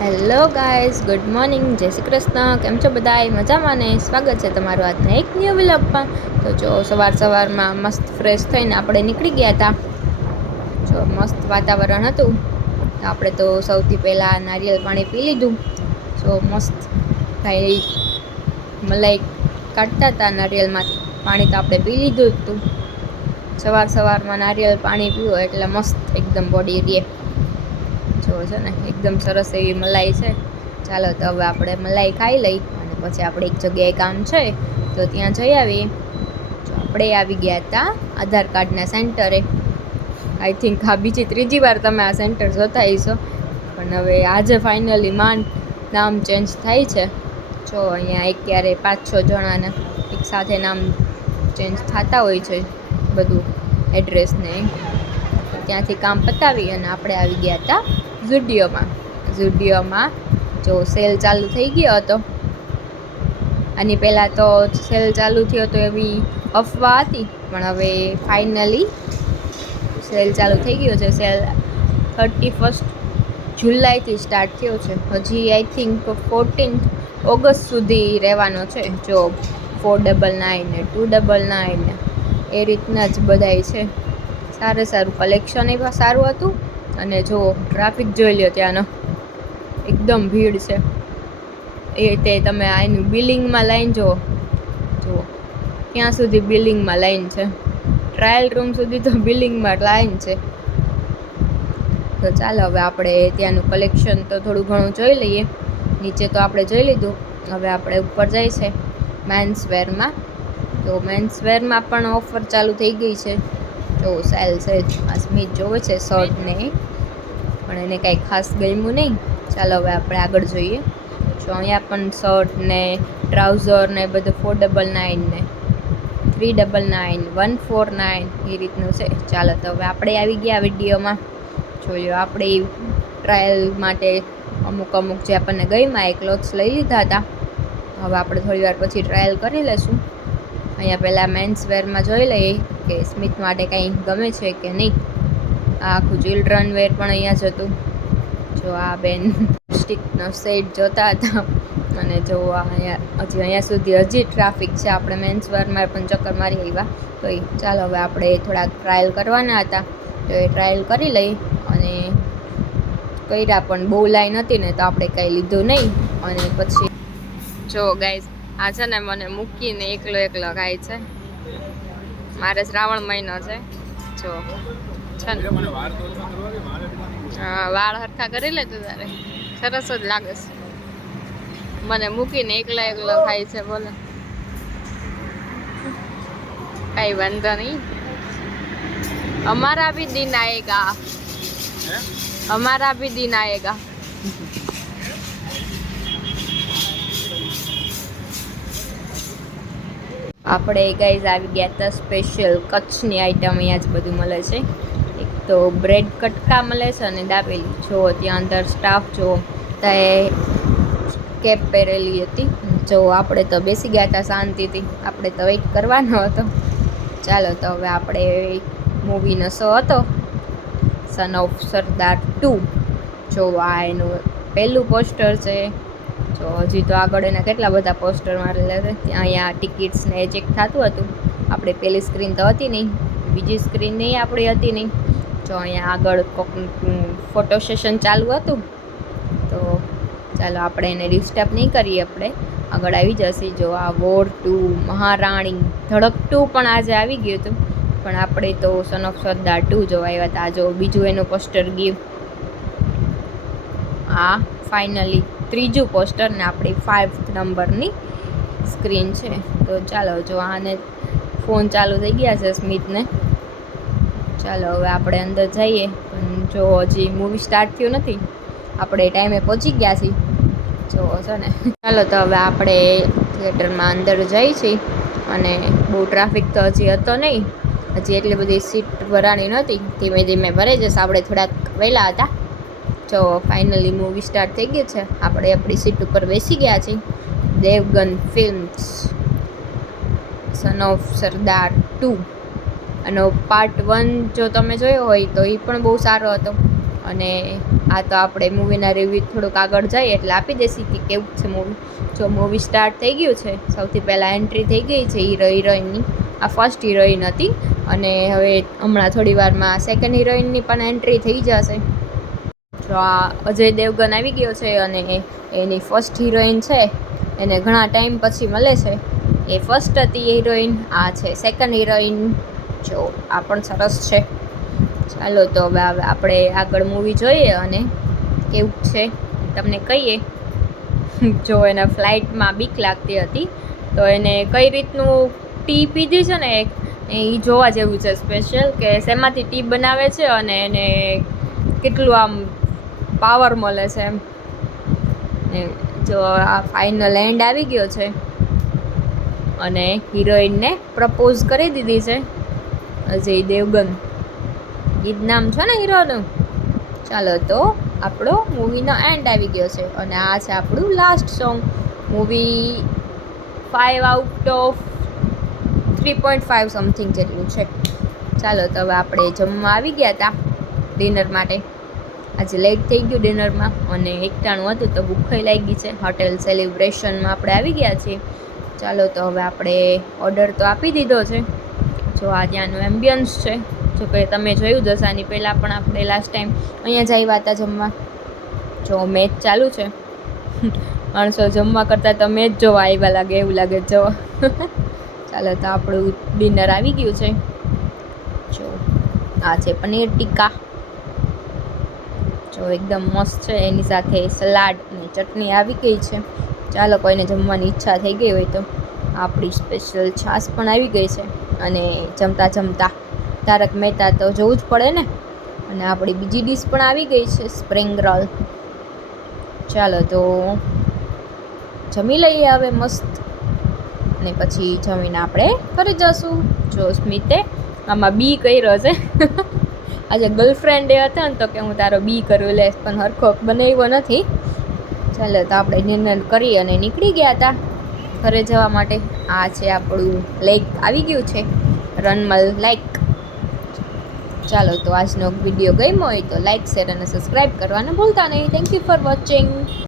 Hello guys, good morning, જય શ્રી કૃષ્ણ. કેમ છો બધાય? મજામાં ને? સ્વાગત છે તમારું આજના એક ન્યૂ વ્લોગમાં. તો જો સવારમાં મસ્ત ફ્રેશ થઈને આપણે નીકળી ગયા હતા. જો મસ્ત વાતાવરણ હતું. આપણે તો સૌથી પહેલાં નારિયેળ પાણી પી લીધું. જો મસ્ત ભાઈ મલાઈ કાઢતા હતા નારિયેળમાંથી. પાણી તો આપણે પી લીધું હતું. સવારમાં નારિયેળ પાણી પીવો એટલે મસ્ત એકદમ બોડી રહે. જો છે ને એકદમ સરસ એવી મલાઈ છે. ચાલો તો હવે આપણે મલાઈ ખાઈ લઈ અને પછી આપણે એક જગ્યાએ કામ છે તો ત્યાં જઈ આવીએ. જો આપણે આવી ગયા હતા આધાર કાર્ડના સેન્ટરે. આઈ થિંક ત્રીજી વાર તમે આ સેન્ટર જોતા હશો, પણ હવે આજે ફાઇનલી માંડ નામ ચેન્જ થાય છે. જો અહીંયા એક ક્યારે 5-6 જણાને એક સાથે નામ ચેન્જ થતા હોય છે, બધું એડ્રેસને. ત્યાંથી કામ પતાવી અને આપણે આવી ગયા હતા ઝુડિયોમાં. જો સેલ ચાલુ થઈ ગયો હતો. આની પહેલાં તો સેલ ચાલુ થયો તો એવી અફવા હતી, પણ હવે ફાઇનલી સેલ ચાલુ થઈ ગયો છે. સેલ 31 જુલાઈથી સ્ટાર્ટ થયો છે. હજી આઈ થિંક 14 ઓગસ્ટ સુધી રહેવાનો છે. જો 499 ને 299 ને એ રીતના જ બધાય છે. સારું કલેક્શન એ સારું હતું. અને જો ટ્રાફિક જોઈ લ્યો ત્યાંનો, એકદમ ભીડ છે. એ તે તમે આની બિલિંગમાં લાઈન જુઓ, ત્યાં સુધી બિલિંગમાં લાઈન છે. ટ્રાયલ રૂમ સુધી તો બિલિંગમાં લાઈન છે. તો ચાલો હવે આપણે ત્યાંનું કલેક્શન તો થોડું ઘણું જોઈ લઈએ. નીચે તો આપણે જોઈ લીધું. હવે આપણે ઉપર જાય છે મેન્સવેરમાં. તો મેન્સવેરમાં પણ ઓફર ચાલુ થઈ ગઈ છે. જો સેલ છે. આ સ્મિત જોવે છે શર્ટને, પણ એને કાંઈ ખાસ ગમ્યું નહીં. ચાલો હવે આપણે આગળ જોઈએ. જો અહીંયા પણ શર્ટ ને ટ્રાઉઝર ને બધું 499 ને 399, 149 એ રીતનું છે. ચાલો તો હવે આપણે આવી ગયા વિડીયોમાં. જોયો આપણે ટ્રાયલ માટે અમુક જે આપણને ગમ્યા એ ક્લોથ્સ લઈ લીધા હતા. હવે આપણે થોડી વાર પછી ટ્રાયલ કરી લઈશું. અહીંયા પહેલાં મેન્સવેરમાં જોઈ લઈએ કે સ્મિત માટે કંઈ ગમે છે કે નહીં. આ આખું ચિલ્ડ્રન વેર પણ અહીંયા જ હતું. જો આ બેન સ્ટિકનો સેટ જોતા હતા. અને જો અહીંયા સુધી ટ્રાફિક છે. આપણે મેન્સવેરમાં પણ ચક્કર મારી આવ્યા. તો ચાલો હવે આપણે થોડાક ટ્રાયલ કરવાના હતા, તો એ ટ્રાયલ કરી લઈ. અને કર્યા પણ બહુ લાઈન હતી ને, તો આપણે કાંઈ લીધું નહીં. અને પછી જો ગાઈઝ, આ છે ને મને મૂકીને એકલો ખાય છે. મારે શ્રાવણ મહિનો છે. જો છે ને વાળ હરખા કરી લે તું તારે, સરસ જ લાગે છે. મને મૂકીને એકલો ખાય છે. બોલો, કઈ વાંધો નહીં. हमारा भी दिन आएगा, हमारा भी दिन आएगा. આપણે ગાઈઝ આવી ગયા હતા સ્પેશિયલ કચ્છની આઈટમ. અહીંયા જ બધું મળે છે. એક તો બ્રેડ કટકા મળે છે અને દાબેલી. જો ત્યાં અંદર સ્ટાફ જો કેપ પહેરેલી હતી. જો આપણે તો બેસી ગયા હતા શાંતિથી. આપણે તો વેઇટ કરવાનો હતો. ચાલો તો હવે આપણે મૂવીનો શો હતો સન ઓફ સરદાર 2. જો આ એનું પહેલું પોસ્ટર છે. જો હજી તો આગળ એના કેટલા બધા પોસ્ટર મારેલા છે. ત્યાં અહીંયા ટિકિટ્સ ને ચેક થતું હતું. આપણે પહેલી સ્ક્રીન તો હતી નહીં, બીજી સ્ક્રીન નહીં આપણી હતી નહીં. જો અહીંયા આગળ ફોટો સેશન ચાલુ હતું. તો ચાલો આપણે એને ડિસ્ટર્બ નહીં કરીએ. આપણે આગળ આવી જશે. જો આ વોર 2, મહારાણી, ધડક 2 પણ આજે આવી ગયું હતું. પણ આપણે તો સન ઓફ સરદાર 2 જોવા આવ્યા હતા. જો બીજું એનું પોસ્ટર ગયું. આ ફાઇનલી ત્રીજું પોસ્ટર ને આપણી 5th નંબરની સ્ક્રીન છે. તો ચાલો જો આને ફોન ચાલુ થઈ ગયા છે સ્મિતને. ચાલો હવે આપણે અંદર જઈએ. પણ જો હજી મૂવી સ્ટાર્ટ થયું નથી. આપણે ટાઈમે પહોંચી ગયા છીએ. જો છે ને, ચાલો તો હવે આપણે થિયેટરમાં અંદર જઈએ છીએ. અને બહુ ટ્રાફિક તો હજી હતો નહીં. હજી એટલી બધી સીટ ભરાણી નહોતી. ધીમે ધીમે ભરાઈ જશે. આપણે થોડાક વહેલા હતા. જો ફાઇનલી મૂવી સ્ટાર્ટ થઈ ગઈ છે. આપણે આપણી સીટ ઉપર બેસી ગયા છીએ. Devgn films son of Sardaar 2 અને પાર્ટ 1 જો તમે જોયો હોય તો એ પણ બહુ સારો હતો. અને આ તો આપણે મૂવીના રિવ્યૂ થોડુંક આગળ જઈએ એટલે આપી દેશી કે કેવું છે મૂવી. જો મૂવી સ્ટાર્ટ થઈ ગયું છે, સૌથી પહેલાં એન્ટ્રી થઈ ગઈ છે હિરોઈનની. આ ફર્સ્ટ હિરોઈન હતી અને હવે હમણાં થોડી વારમાં સેકન્ડ હિરોઈનની પણ એન્ટ્રી થઈ જશે. તો આ અજય દેવગન આવી ગયો છે અને એની ફર્સ્ટ હિરોઈન છે, એને ઘણા ટાઈમ પછી મળે છે. એ ફર્સ્ટ હતી હિરોઈન, આ છે સેકન્ડ હિરોઈન. જો આ પણ સરસ છે. ચાલો તો હવે આપણે આગળ મૂવી જોઈએ અને કેવું છે તમને કહીએ. જો એને ફ્લાઇટમાં બીક લાગતી હતી તો એને કઈ રીતનું ટી પીધી છે ને એ જોવા જેવું છે સ્પેશિયલ, કે શેમાંથી ટી બનાવે છે અને એને કેટલું આમ પાવર મળે છે એમ. જો આ ફાઇનલ એન્ડ આવી ગયો છે અને હિરોઈનને પ્રપોઝ કરી દીધી છે અજય દેવગન. એ જ નામ છે ને હીરોનું. ચાલો તો આપણો મૂવીનો એન્ડ આવી ગયો છે અને આ છે આપણું લાસ્ટ સોંગ. મૂવી 5/3.5 સમથિંગ જેટલું છે. ચાલો તો હવે આપણે જમવા આવી ગયા હતા ડિનર માટે. આજે લેટ થઈ ગયું ડિનરમાં અને એકટાણું હતું તો ભૂખ લાગી છે. હોટેલ સેલિબ્રેશનમાં આપણે આવી ગયા છીએ. ચાલો તો હવે આપણે ઓર્ડર તો આપી દીધો છે. જો આ ત્યાંનું એમ્બિયન્સ છે. જો કે તમે જોયું જશે, આની પહેલાં પણ આપણે લાસ્ટ ટાઈમ અહીંયા જ આવ્યા હતા જમવા. જો મેચ ચાલુ છે, માણસો જમવા કરતાં તો મેચ જોવા આવ્યા લાગે એવું લાગે જો. ચાલો તો આપણું ડિનર આવી ગયું છે. જો આ છે પનીર ટિક્કા. જો એકદમ મસ્ત છે, એની સાથે સલાડ અને ચટણી આવી ગઈ છે. ચાલો કોઈને જમવાની ઈચ્છા થઈ ગઈ હોય તો આપણી સ્પેશિયલ છાશ પણ આવી ગઈ છે. અને જમતા જમતા તારક મહેતા તો જોવું જ પડે ને. અને આપણી બીજી ડીશ પણ આવી ગઈ છે, સ્પ્રિંગ રોલ. ચાલો તો જમી લઈએ હવે મસ્ત, અને પછી જમીને આપણે ઘરે જશું. જો સ્મિતે આમાં બી કર્યો છે. આજે ગર્લફ્રેન્ડ ડે હતો ને તો કે હું તારો બી કરું લે, પણ હરખો બનાવ્યો નથી. ચાલો તો આપણે ડિનર કરી અને નીકળી ગયા હતા ઘરે જવા માટે. આ છે આપણું લેક આવી ગયું છે, રનમલ લેક. ચાલો તો આજનો વિડીયો ગમ્યો હોય તો લાઇક, શેર અને સબસ્ક્રાઈબ કરવાનું ભૂલતા નહીં. Thank you for watching.